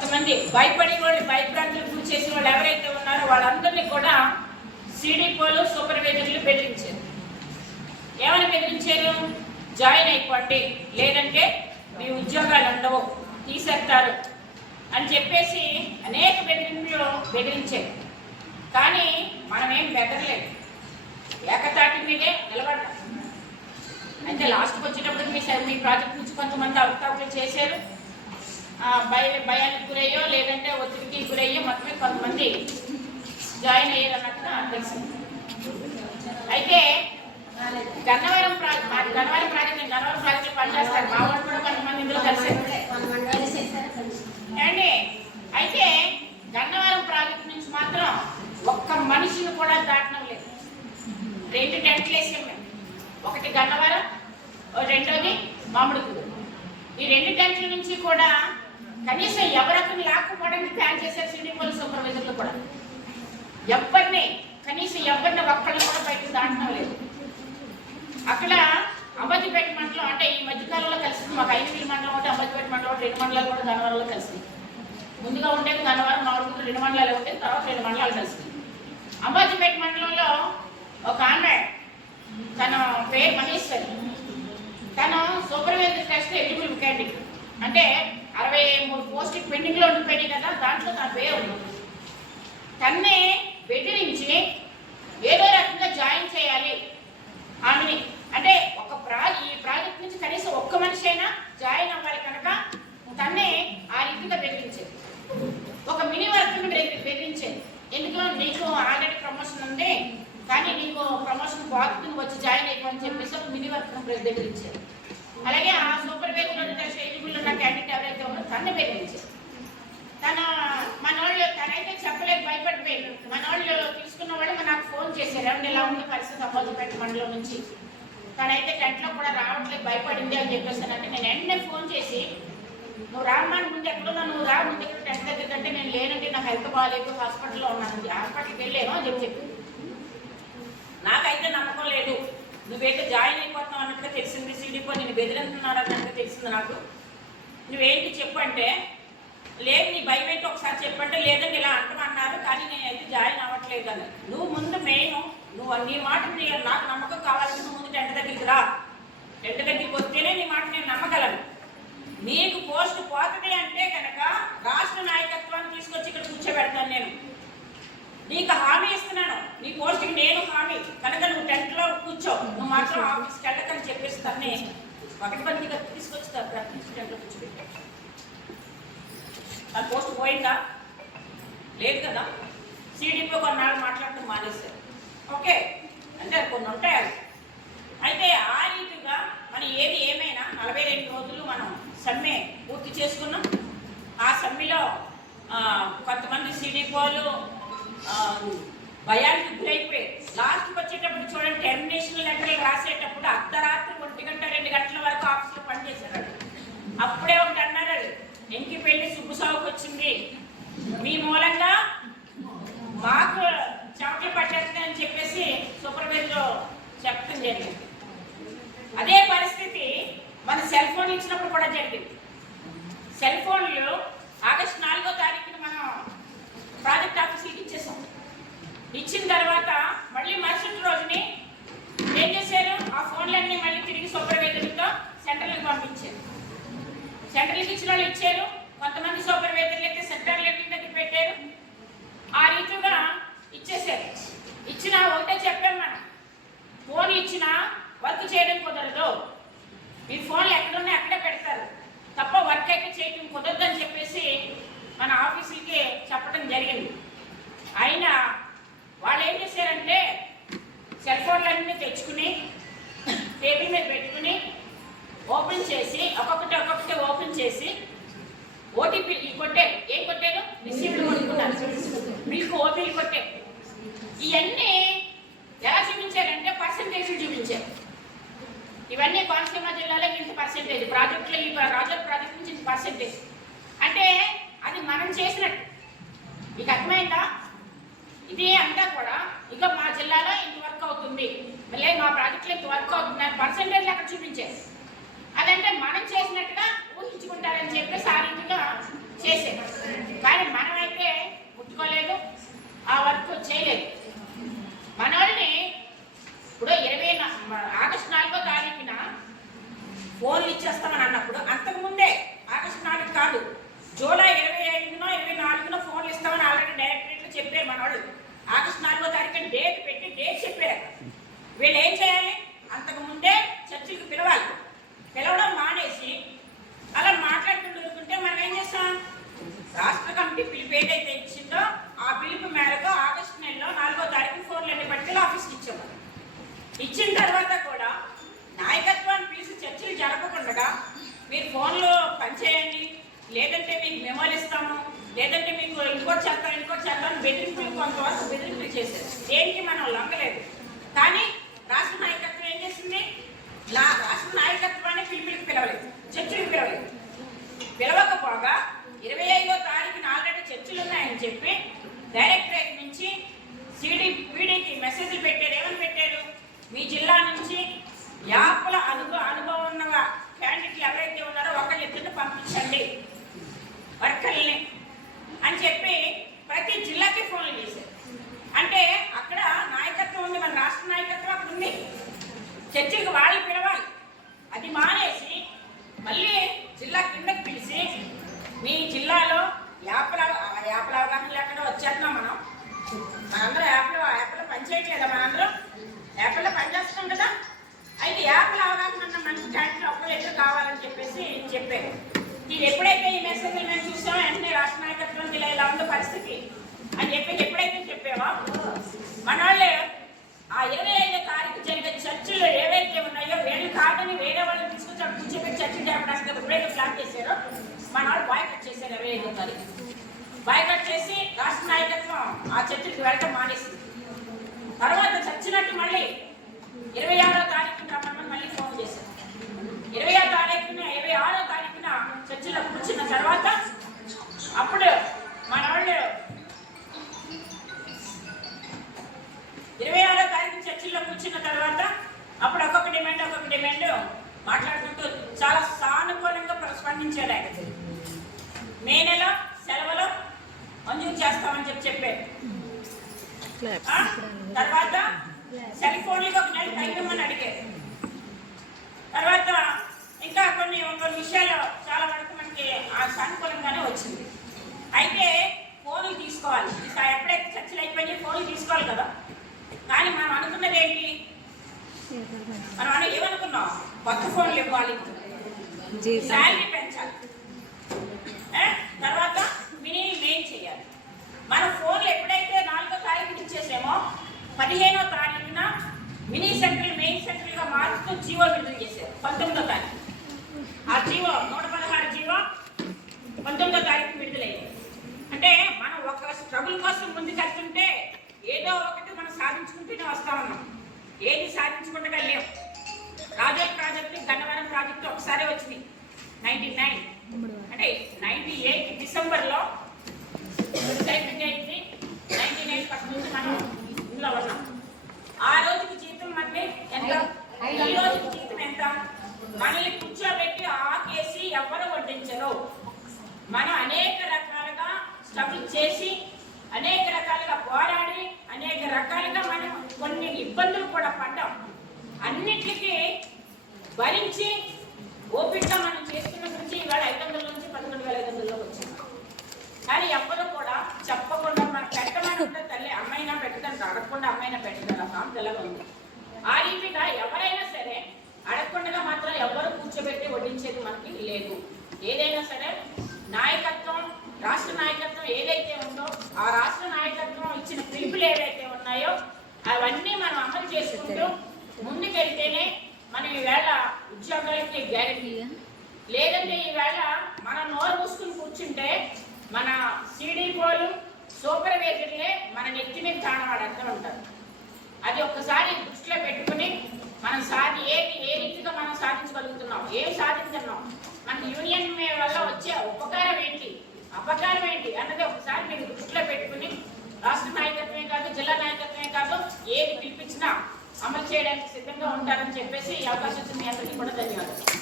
కొంతమంది భయపడి వాళ్ళు భయభ్రాంతులకు గురి చేసిన వాళ్ళు ఎవరైతే ఉన్నారో వాళ్ళందరినీ కూడా సిడిపోలు సూపర్వైజర్లు బెదిరించారు. ఏమని బెదిరించారు? జాయిన్ అయిపోండి లేదంటే మీ ఉద్యోగాలు ఉండవు తీసేస్తారు అని చెప్పేసి అనేక బెదిరింపులు బెదిరించారు. కానీ మనమేం బెదరలేదు. ఏకతాటి మీదే నిలబడ్డాం. అయితే లాస్ట్కి వచ్చేటప్పటికి మీ మీ ప్రాజెక్ట్ నుంచి కొంతమంది అవకతవకలు చేశారు. భయ భయానికి గురయ్యో లేదంటే ఒత్తిడికి గురయ్యో మొత్తమే కొంతమంది జాయిన్ అయ్యారన్నట్టు నాకు తెలిసింది అయితే Gannavaram project Gannavaram project Gannavaram project పనిచేస్తారు. మా వాళ్ళు కూడా కొంతమంది ఇందులో కలిసి. అండి అయితే గన్నవరం ప్రాజెక్ట్ నుంచి మాత్రం ఒక్క మనిషిని కూడా దాటడం లేదు. రెండు టెంట్లు వేసాం మేము. ఒకటి గన్నవరం ఓ రెండోది మామిడికుడు ఈ రెండు టెంట్ల నుంచి కూడా కనీసం ఎవరొకరిని లాక్కుపోవడానికి ప్లాన్ చేశారు సిటీ పోలీస్ సూపర్వైజర్లు కూడా? ఎవరిని? కనీసం ఎవరిని ఒక్కళ్ళు కూడా బయటకు దాటడం లేదు. అక్కడ అంబతిపేట మండలం అంటే ఈ మధ్యకాలంలో కలిసింది మాకు ఐదుగిరి మండలం ఒకటి అంబతిపేట మండలం ఒకటి, రెండు మండలాలు కూడా గన్నవరంలో కలిసింది. ముందుగా ఉండేది గన్నవరం నాలుగు రెండు మండలాలు ఉండేది తర్వాత రెండు మండలాలు కలిసింది. అంబాజీపేట మండలంలో ఒక ఆమె తన పేరు మహేశ్వరి. తను సూపర్వైజర్ టెస్ట్ ఎలిజిబుల్ క్యాండిడేట్. అంటే అరవై మూడు పోస్ట్ పెండింగ్లో ఉండిపోయినాయి కదా దాంట్లో తన పేరు ఉంది. తన్నే బెదిరించి ఏదో రకంగా జాయిన్ చేయాలి. ఆమెని. అంటే ఒక ప్రా ఈ ప్రాజెక్ట్ నుంచి కనీసం ఒక్క మనిషి అయినా జాయిన్ అవ్వాలి కనుక తన్నే ఆ రీతిగా బెదిరించేది. ఒక మినీ వర్క్ బెదిరించేది. ఎందుకు నీకు ఆల్రెడీ ప్రమోషన్ ఉంది కానీ నీకు ప్రమోషన్ బాగుంది వచ్చి జాయిన్ అయిపోని చెప్పేసి ఒక మినీ వర్క్ బెదిరించేది. అలాగే ఆ సూపర్వైజర్ ఎలిజిబుల్ ఉన్న క్యాండిడేట్ ఎవరైతే ఉన్నారో తన్నే బెదిరించేది తన మనోళ్ళు తనైతే చెప్పలేక భయపడిపోయాడు. మనోళ్ళు తీసుకున్న వాళ్ళు నాకు ఫోన్ చేశారు. ఏమంటే ఇలా ఉంది పరిస్థితి? అబ్బాజుపేట మండలం నుంచి. తనైతే టెంట్లో కూడా రావట్లేదు భయపడింది అని చెప్పేసానంటే నేను వెంటనే ఫోన్ చేసి నువ్వు రామ్మాని ముందు ఎక్కడున్నా నువ్వు రా ముందు టెంట్ దగ్గర కంటే నేను లేనంటే నాకు హెల్త్ బాగాలేదు హాస్పిటల్లో ఉన్నాను హాస్పిటల్కి వెళ్ళాను అని చెప్పి చెప్పి. నాకైతే నమ్మకం లేదు. నువ్వేంటి జాయిన్ అయిపోతున్నావు అన్నట్టుగా తెలిసింది సిడిపో నేను బెదిరింటున్నాడు అన్నట్టుగా తెలిసింది నాకు. నువ్వేంటి చెప్పు అంటే లేదు నీ భయం ఏంటి ఒకసారి చెప్పంటే లేదండి ఇలా అంటమన్నారు కానీ నేనైతే జాయిన్ అవ్వట్లేదు కదా నువ్వు ముందు మెయిన్ నువ్వు నీ మాట నీ- నాకు నమ్మకం కావాలంటే నువ్వు ముందు టెంట్ దగ్గరికి రా. టెంట్ దగ్గరికి వస్తేనే నీ మాట నేను నమ్మగలను. నీకు పోస్ట్ పోతుంది అంటే కనుక రాష్ట్ర నాయకత్వాన్ని తీసుకొచ్చి ఇక్కడ కూర్చోబెడతాను నేను. నీకు ఇస్తున్నాను నీ పోస్ట్కి నేను హామీ. కనుక నువ్వు టెంట్లో కూర్చో. నువ్వు మాత్రం ఆఫీస్కి వెళ్ళకని చెప్పేస్తాను ఒకటి మందిగా తీసుకొచ్చి టెంట్లో కూర్చోబెట్టాను ఆ పోస్ట్ పోయిందా? లేదు కదా? సిడిపి కొన్నాళ్ళు మాట్లాడటం మానేశారు. ఓకే. అంటే కొన్ని ఉంటాయి అయితే ఆ రీతిగా మనం ఏది ఏమైనా నలభై రెండు రోజులు మనం సమ్మె పూర్తి చేసుకున్నాం. ఆ సమ్మెలో కొంతమంది సిడిపోలు భయానికి గురైపోయారు. లాస్ట్కి వచ్చేటప్పుడు చూడండి టెర్మినేషన్ లెటర్లు రాసేటప్పుడు అర్ధరాత్రి ఒంటి గంట రెండు గంటల వరకు ఆఫీస్లో పనిచేశారు. అప్పుడే ఒకటి అన్నారు ఎంకి పెళ్ళి సుబ్బుసాగుకు వచ్చింది. మీ మూలంగా మాకు చెమట పట్టేస్తుంది అని చెప్పేసి సూపర్వైజర్ చెప్పడం జరిగింది. అదే పరిస్థితి మన సెల్ ఫోన్ ఇచ్చినప్పుడు కూడా జరిగింది. సెల్ ఫోన్లు ఆగస్టు నాలుగో తారీఖున మనం ప్రాజెక్ట్ ఆఫీస్కి ఇచ్చేసాం ఇచ్చిన తర్వాత మళ్ళీ మరుసటి రోజుని ఏం చేశారు ఆ ఫోన్లన్నీ మళ్ళీ తిరిగి సూపర్వైజర్లతో సెంటర్లకు పంపించారు సెంటర్లకు ఇచ్చిన వాళ్ళు ఇచ్చారు కొంతమంది సూపర్వైజర్లు అయితే సెంటర్లు దగ్గర పెట్టారు ఆ రీతిగా ఇచ్చేసారు ఇచ్చిన ఒకటే చెప్పాం మనం ఫోన్లు ఇచ్చినా వర్క్ చేయడం కుదరదు మీ ఫోన్లు ఎక్కడున్నా అక్కడే పెడతారు తప్ప వర్క్ కుదరదని అని చెప్పేసి మన ఆఫీసులకి చెప్పడం జరిగింది. అయినా వాళ్ళు ఏం చేశారంటే సెల్ ఫోన్లన్నీ తెచ్చుకుని టేబుల్ మీద పెట్టుకుని ఓపెన్ చేసి ఒక్కొక్కటి ఒక్కొక్కటి ఓపెన్ చేసి ఓటీపీ కొట్టారు ఏం కొట్టారు? రిసీవ్డ్ కొనుక్కున్నారు. మీకు ఓటీపీ కొట్టారు ఇవన్నీ ఎలా చూపించారంటే పర్సంటేజ్లు చూపించారు. ఇవన్నీ కోనసీమ జిల్లాలో ఇంత పర్సంటేజ్ ప్రాజెక్టులో ఈ రాజర్ ప్రాజెక్ట్ పర్సెంటేజ్. అంటే అది మనం చేసినట్టు. మీకు అర్థమైందా? ఇది అంతా కూడా ఇక మా జిల్లాలో ఇంత వర్క్ అవుతుంది. మళ్ళీ మా ప్రాజెక్టులో ఇంత వర్క్ అవుతుంది అని పర్సెంటేజ్ అక్కడ చూపించేది అదంటే మనం చేసినట్టుగా ఊహించుకుంటారని చెప్పి సారీగా చేసేది ఆగస్టు నాలుగో తారీఖు డేట్ పెట్టి డేట్ చెప్పారు. వీళ్ళు ఏం చేయాలి? అంతకు ముందే చర్చికి పిలవాలి. పిలవడం మానేసి అలా మాట్లాడుకుంటూ ఊరుకుంటే మనం ఏం చేస్తాం? రాష్ట్ర కమిటీ పిలుపు ఏదైతే ఇచ్చిందో ఆ పిలుపు మేరకు ఆగస్టు నెలలో నాలుగో తారీఖు ఫోన్లన్నీ పట్టుకెళ్ళి ఆఫీస్కి ఇచ్చాము. ఇచ్చిన తర్వాత కూడా నాయకత్వాన్ని పిలిచి చర్చలు జరపకుండా మీరు ఫోన్లో పనిచేయండి లేదంటే మీకు మెమోలు ఇస్తాము. లేదంటే మీకు ఇంకోటి చెప్తాను ఇంకోటి చెప్తాను. బెదిరింపులు కొంతవరకు బెదిరింపులు చేశారు. దేనికి మనం లొంగలేదు. కానీ రాష్ట్ర నాయకత్వం ఏం చేసింది? నా రాష్ట్ర నాయకత్వాన్ని పిలుపులకు పిలవలేదు. చర్చలకు పిలవలేదు. పిలవకపోగా ఇరవై ఐదో తారీఖున ఆల్రెడీ చర్చలు ఉన్నాయని చెప్పి డైరెక్టరేట్ నుంచి సిడి పీడీకి మెసేజ్లు పెట్టారు. ఏమని పెట్టారు? మీ జిల్లా నుంచి యాప్ల అనుభవ అనుభవం ఉన్న క్యాండిడేట్లు ఎవరైతే ఉన్నారో ఒకళ్ళు ఇద్దరిని పంపించండి. వర్కర్ని అని చెప్పి ప్రతి జిల్లాకి ఫోన్లు చేశారు అంటే అక్కడ నాయకత్వం ఉంది మన రాష్ట్ర నాయకత్వం అక్కడ ఉంది చర్చలకు వాళ్ళు పిలవాలి అది మానేసి మళ్ళీ జిల్లా కిందకి పిలిచి మీ జిల్లాలో యాప్ల యాప్ల అవగాహన లేకుండా వచ్చేస్తున్నాం మనం మనందరం యాప్లో యాప్లో పనిచేయట్లేదా మనందరం? యాప్లో పనిచేస్తున్నాం కదా? అయితే యాప్లు అవగాహన ఉన్న మంచి క్యాండిడేట్ అప్పుడేట్లు కావాలని చెప్పేసి చెప్పారు నేను ఎప్పుడైతే ఈ మెసేజ్ మేము చూసామో వెంటనే రాష్ట్ర నాయకత్వం ఇలా ఇలా ఉందో పరిస్థితి అని చెప్పి ఎప్పుడైతే చెప్పామో మన వాళ్ళు ఆ ఇరవై ఐదో తారీఖు జరిగే చర్చలు ఏవైతే ఉన్నాయో వీళ్ళు కాదని వేరే వాళ్ళని తీసుకొచ్చి కూర్చోబెట్టి చర్చలు జరపడానికి కదా ఎప్పుడైతే ప్లాన్ చేశారో మన వాళ్ళు బాయ్కట్ చేశారు ఇరవై ఐదో తారీఖు. బైకట్ చేసి రాష్ట్ర నాయకత్వం ఆ చర్చలకు వెళ్ళటం మానేసింది. తర్వాత చచ్చినట్టు మళ్ళీ ఇరవై ఆరో తర్వాత సెల్ ఫోన్లకి ఒక నెల టైం ఇవ్వమని అడిగారు తర్వాత ఇంకా కొన్ని కొన్ని విషయాలు చాలా వరకు మనకి ఆ సానుకూలంగానే వచ్చింది. అయితే ఫోన్లు తీసుకోవాలి. ఎప్పుడైతే చర్చలు అయిపోయినాయి ఫోన్లు తీసుకోవాలి కదా. కానీ మనం అనుకున్నది ఏంటి? మనం అను ఏమనుకున్నాం? కొత్త ఫోన్లు ఇవ్వాలి. శాలరీ పెంచాలి. ఏ? తర్వాత మినీ మెయిన్ చేయాలి. మన తారీఖున పదిహేనో తారీఖున మినీ సెంట్రల్ మెయిన్ సెంట్రల్గా మార్చుతూ జీవో విడుదల చేశారు. పంతొమ్మిదో తారీఖు. ఆ జీవో నూట పదహారు జీవో పంతొమ్మిదో తారీఖు విడుదలయ్యాయి అంటే మనం ఒక స్ట్రగుల్ కోసం ముందుకెళ్తుంటే ఏదో ఒకటి మనం సాధించుకుంటూనే వస్తామన్నాం ఏది సాధించుకుంటగా లేవు. రాజోల్ ప్రాజెక్టు గన్నవరం ప్రాజెక్టు ఒకసారి వచ్చింది నైన్టీ నైన్. అంటే నైన్టీ ఎయిట్ డిసెంబర్లో టైపింగ్ అయింది నైన్టీ నైన్ ఫస్ట్ నుంచి మనం ఇందులో ఉన్నాం ఆ రోజుకి జీతం మనకి ఎంత? ఈ రోజుకి జీతం ఎంత? మనల్ని కూర్చోబెట్టి ఆకేసి ఎవరు వడ్డించరు? మనం అనేక రకాలుగా స్ట్రగుల్ చేసి అనేక రకాలుగా పోరాడి అనేక రకాలుగా మనం కొన్ని ఇబ్బందులు కూడా పడ్డాం. అన్నిటికీ భరించి ఓపికగా మనం చేసుకున్న గురించి ఇవాళ ఐదు వందల నుంచి పదకొండు వేల ఐదు వందలలో వచ్చింది కానీ ఎవ్వరు కూడా చెప్పకుండా మనం పెట్టమని ఉంటే తల్లి అడగకుండా అమ్మైనా పెట్టదని ఆ సామెత ఉంది ఆ రీతిగా ఎవరైనా సరే అడగకుండా మాత్రం ఎవరు కూర్చోబెట్టి వడ్డించేది మనకి లేదు. ఏదైనా సరే నాయకత్వం రాష్ట్ర నాయకత్వం ఏదైతే ఉందో ఆ రాష్ట్ర నాయకత్వం ఇచ్చిన పిలుపులు ఏవైతే ఉన్నాయో అవన్నీ మనం అమలు చేసుకుంటూ ముందుకెళ్తేనే మనం ఈవేళ ఉద్యోగాలకి గ్యారెంటీ లేదంటే ఈవేళ మనం నోరు మూసుకుని కూర్చుంటే మన సీడీ పోలు సూపర్ సూపర్వైజర్లే మన నెత్తి మీద తాడవాడంతా ఉంటారు. అది ఒక్కసారి దృష్టిలో పెట్టుకుని మనం సాధి ఏది ఏ రీతిగా మనం సాధించగలుగుతున్నాం? ఏం సాధించున్నాం మనకి యూనియన్ వల్ల వచ్చే ఉపకారం ఏంటి? అపకారం ఏంటి? అన్నది ఒకసారి మీరు దృష్టిలో పెట్టుకుని రాష్ట్ర నాయకత్వమే కాదు జిల్లా నాయకత్వమే కాదు ఏది పిలిపించినా అమలు చేయడానికి సిద్ధంగా ఉంటారని చెప్పేసి ఈ అవకాశం ఇచ్చిన మీ అందరికీ కూడా ధన్యవాదాలు.